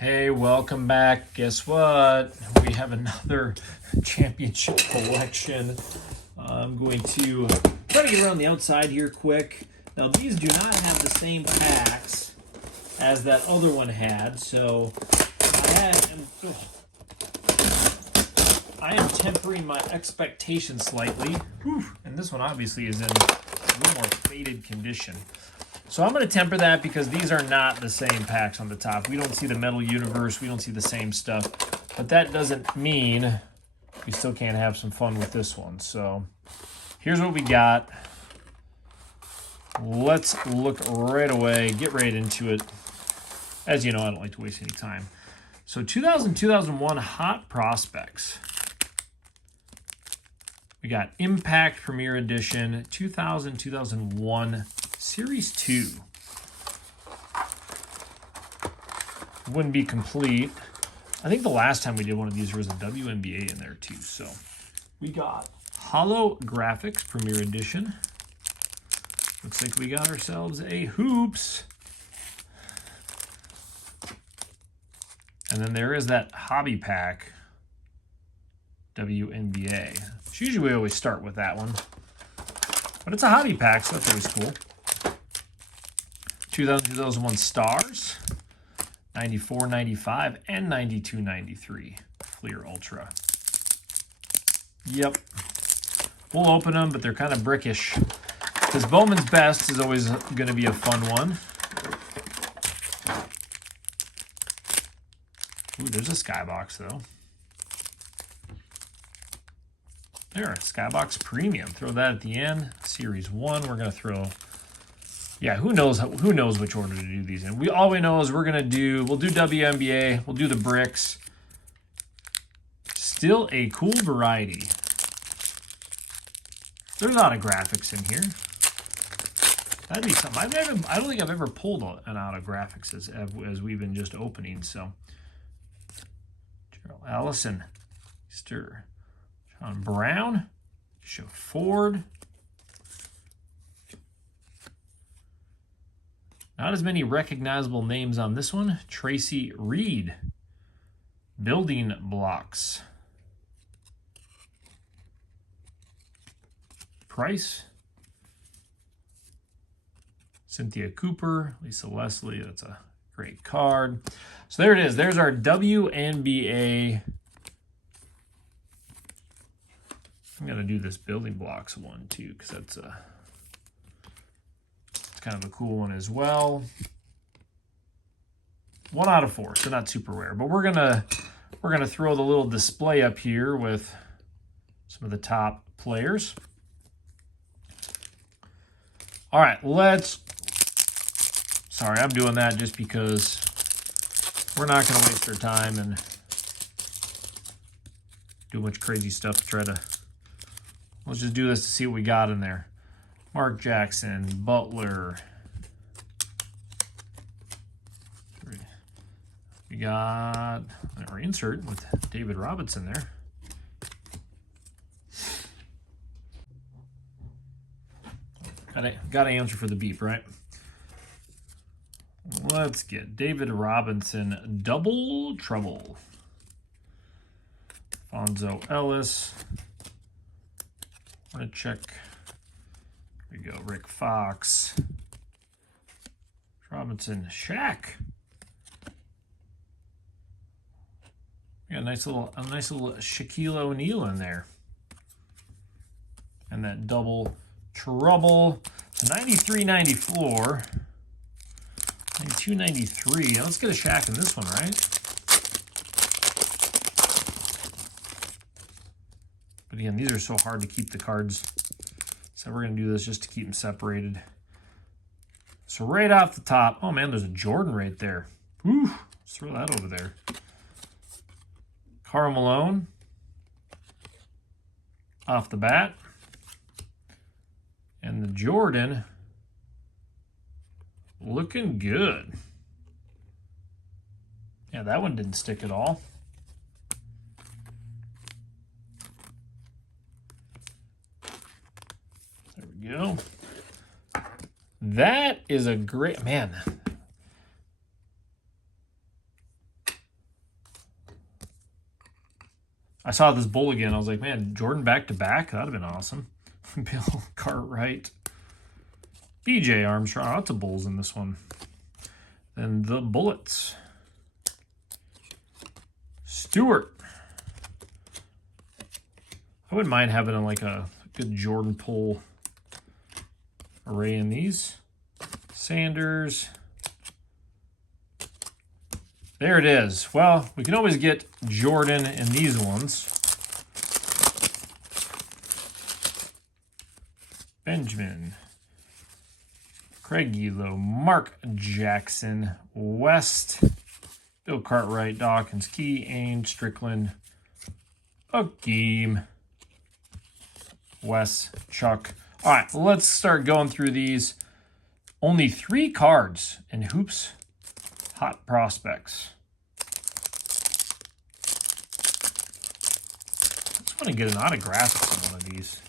Hey, welcome back. Guess what? We have another championship collection. I'm going to try to get around the outside here quick. Now, these do not have the same packs as that other one had, so I am tempering my expectations slightly. Whew. And this one obviously is in a little more faded condition. So I'm going to temper that because these are not the same packs on the top. We don't see the Metal Universe. We don't see the same stuff. But that doesn't mean we still can't have some fun with this one. So here's what we got. Let's look right away. Get right into it. As you know, I don't like to waste any time. So 2000-2001 Hot Prospects. We got Impact Premier Edition 2000-2001 Series 2. Wouldn't be complete. I think the last time we did one of these, there was a WNBA in there too. So we got Holographics Premier Edition. Looks like we got ourselves a Hoops. And then there is that Hobby Pack WNBA. Usually we always start with that one. But it's a Hobby Pack, so that's always cool. 2000-2001 Stars, 94-95, and 92-93 Fleer Ultra. Yep. We'll open them, but they're kind of brickish. Because Bowman's Best is always going to be a fun one. Ooh, there's a Skybox, though. There, Skybox Premium. Throw that at the end. Series 1, we're going to throw... Yeah, who knows which order to do these in. All we know is we'll do WNBA, we'll do the bricks. Still a cool variety. There's a lot of graphics in here. That'd be something. I don't think I've ever pulled an out of graphics as we've been just opening. So, Gerald Allison, Stir, John Brown, Show Ford. Not as many recognizable names on this one. Tracy Reed. Building Blocks. Price. Cynthia Cooper. Lisa Leslie. That's a great card. So there it is. There's our WNBA. I'm going to do this Building Blocks one too because that's a... kind of a cool one as well. 1 out of 4, so not super rare. But we're gonna throw the little display up here with some of the top players. All right, sorry, I'm doing that just because we're not gonna waste our time and do much crazy stuff to try to. Let's just do this to see what we got in there. Mark Jackson, Butler. We got our insert with David Robinson there. Got to answer for the beep, right? Let's get David Robinson, Double Trouble. Fonzo Ellis. I'm going to check. There we go, Rick Fox. Robinson, Shaq. We got a nice little Shaquille O'Neal in there. And that Double Trouble. 93-94. 92-93. Let's get a Shaq in this one, right? But again, these are so hard to keep the cards. So we're going to do this just to keep them separated. So right off the top, oh man, there's a Jordan right there. Woo, let's throw that over there. Karl Malone off the bat. And the Jordan looking good. Yeah, that one didn't stick at all. There we go. That is a great, man. I saw this bull again. I was like, man, Jordan back-to-back? That would have been awesome. Bill Cartwright. BJ Armstrong. Lots of bulls in this one. Then the Bullets. Stewart. I wouldn't mind having like a good Jordan pull array in these. Sanders. There it is. Well, we can always get Jordan in these ones. Benjamin. Craig Elo. Mark Jackson. West. Bill Cartwright. Dawkins. Key. Ainge. Strickland. Akeem. Wes. Chuck. All right, let's start going through these. Only 3 cards in Hoops Hot Prospects. I just want to get an autograph on one of these.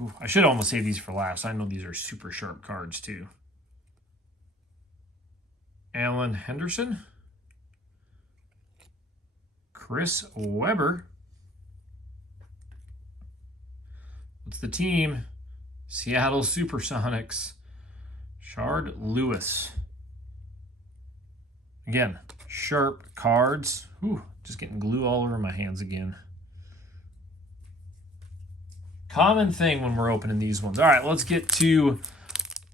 Ooh, I should almost save these for last. I know these are super sharp cards too. Alan Henderson. Chris Webber. What's the team? Seattle Supersonics. Shard Lewis. Again, sharp cards. Ooh, just getting glue all over my hands again. Common thing when we're opening these ones. All right, let's get to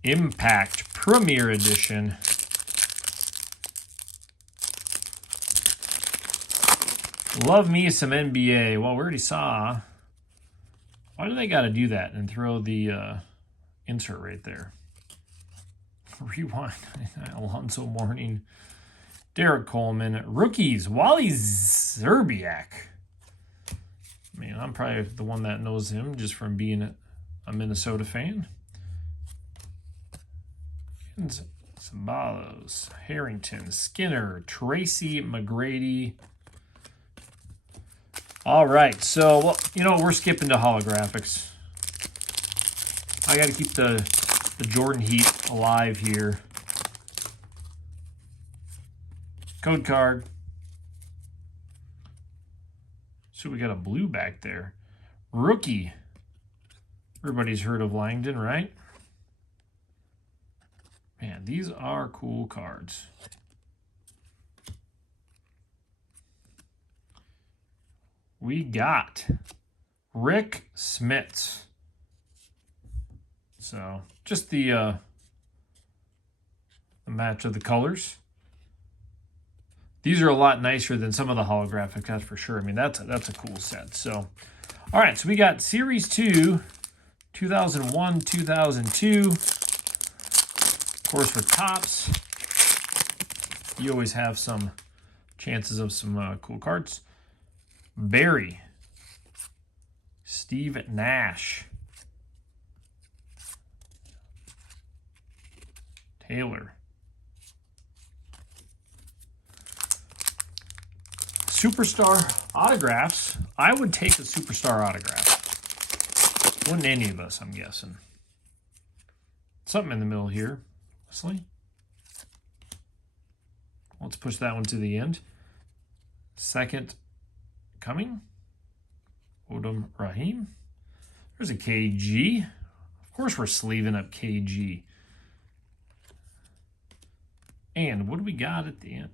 Impact Premier Edition. Love me some NBA. Well, we already saw. Why do they got to do that and throw the insert right there? Rewind. Alonzo Mourning. Derek Coleman. Rookies. Wally Zerbiak. Man, I'm probably the one that knows him just from being a Minnesota fan. Sabalos. Harrington. Skinner. Tracy McGrady. All right, so, well, you know, we're skipping to holographics. I got to keep the Jordan heat alive here. Code card. So we got a blue back there. Rookie. Everybody's heard of Langdon, right? Man, these are cool cards. We got Rick Smits. So just the match of the colors. These are a lot nicer than some of the holographics, that's for sure. I mean, that's a cool set. So, all right, so we got Series 2, 2001, 2002. Of course, for Topps, you always have some chances of some cool cards. Barry. Steve Nash. Taylor. Superstar autographs. I would take a superstar autograph. Wouldn't any of us, I'm guessing. Something in the middle here. Wesley. Let's push that one to the end. Second coming. Odom Rahim. There's a KG. Of course we're sleeving up KG. And what do we got at the end?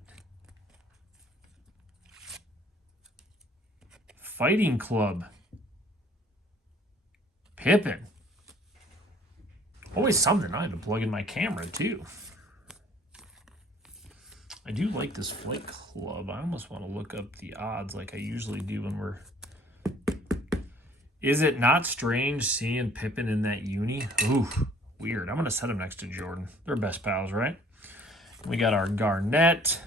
Fighting Club. Pippen. Always something. I had to plug in my camera too. I do like this Flight Club. I almost want to look up the odds like I usually do when we're... Is it not strange seeing Pippen in that uni? Ooh, weird. I'm going to set him next to Jordan. They're best pals, right? We got our Garnett.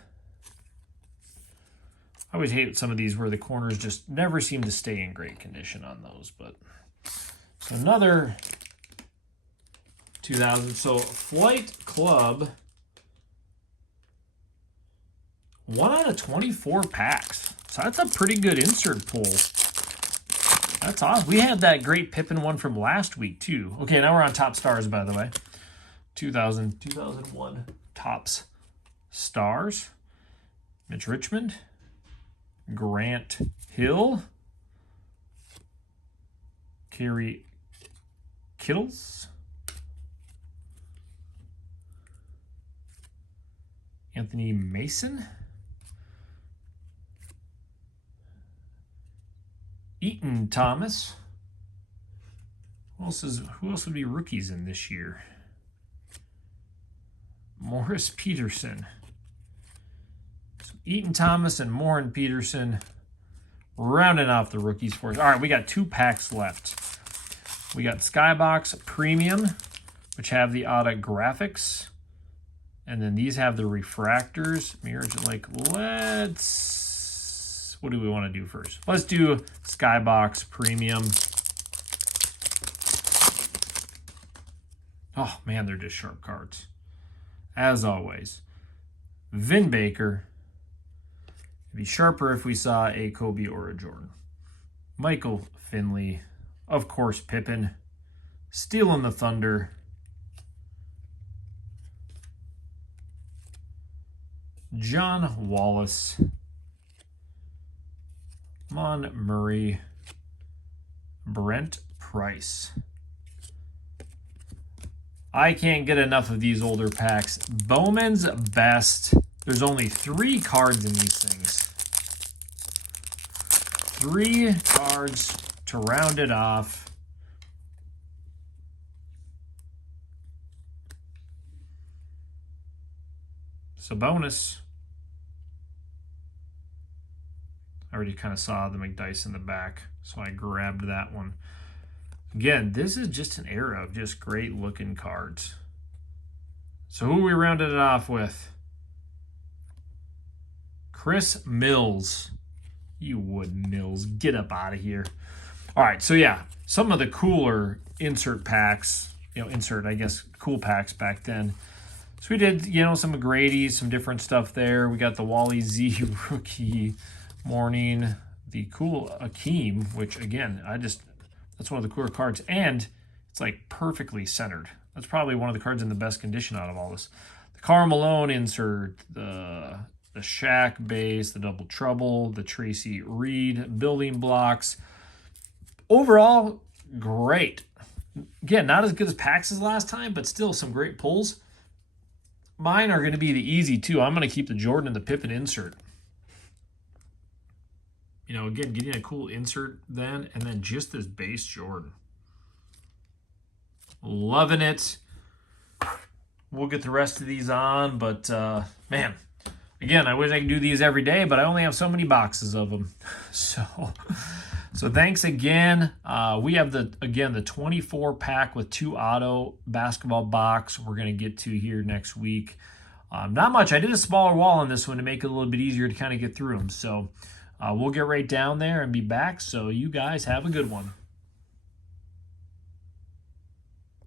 I always hate some of these where the corners just never seem to stay in great condition on those. But so another 2000. So Flight Club. 1 out of 24 packs. So that's a pretty good insert pull. That's awesome. We had that great Pippen one from last week, too. Okay, now we're on Top Stars, by the way. 2001 Topps Stars. Mitch Richmond. Grant Hill. Kerry Kittles. Anthony Mason. Eaton Thomas. Who else would be rookies in this year? Morris Peterson. So Eaton Thomas and Morin Peterson rounding off the rookies for us. All right, we got 2 packs left. We got Skybox Premium, which have the autographics. And then these have the refractors. Mirrors, like, what do we want to do first? Let's do Skybox Premium. Oh, man, they're just sharp cards. As always. Vin Baker. It'd be sharper if we saw a Kobe or a Jordan. Michael Finley. Of course, Pippen. Stealing the Thunder. John Wallace. Mon Murray. Brent Price. I can't get enough of these older packs. Bowman's Best. There's only 3 cards in these things. 3 cards to round it off. Sabonis. I already kind of saw the McDice in the back, so I grabbed that one. Again, this is just an era of just great looking cards. So who we rounded it off with? Chris Mills. You would, Mills. Get up out of here. All right, so yeah, some of the cooler insert packs, I guess, cool packs back then. So we did, some McGrady, some different stuff there. We got the Wally Z rookie morning, the cool Akeem, which again, that's one of the cooler cards, and it's like perfectly centered. That's probably one of the cards in the best condition out of all this. The Karl Malone insert, the Shaq base, the Double Trouble, the Tracy Reed building blocks. Overall, great. Again, not as good as Pax's last time, but still some great pulls. Mine are going to be the easy too. I'm going to keep the Jordan and the Pippen insert. Again, getting a cool insert then, and then just this base Jordan. Loving it. We'll get the rest of these on, but man, again, I wish I could do these every day, but I only have so many boxes of them. So thanks again. We have the 24-pack with 2 auto basketball box we're going to get to here next week. Not much. I did a smaller wall on this one to make it a little bit easier to kind of get through them. So we'll get right down there and be back. So you guys have a good one.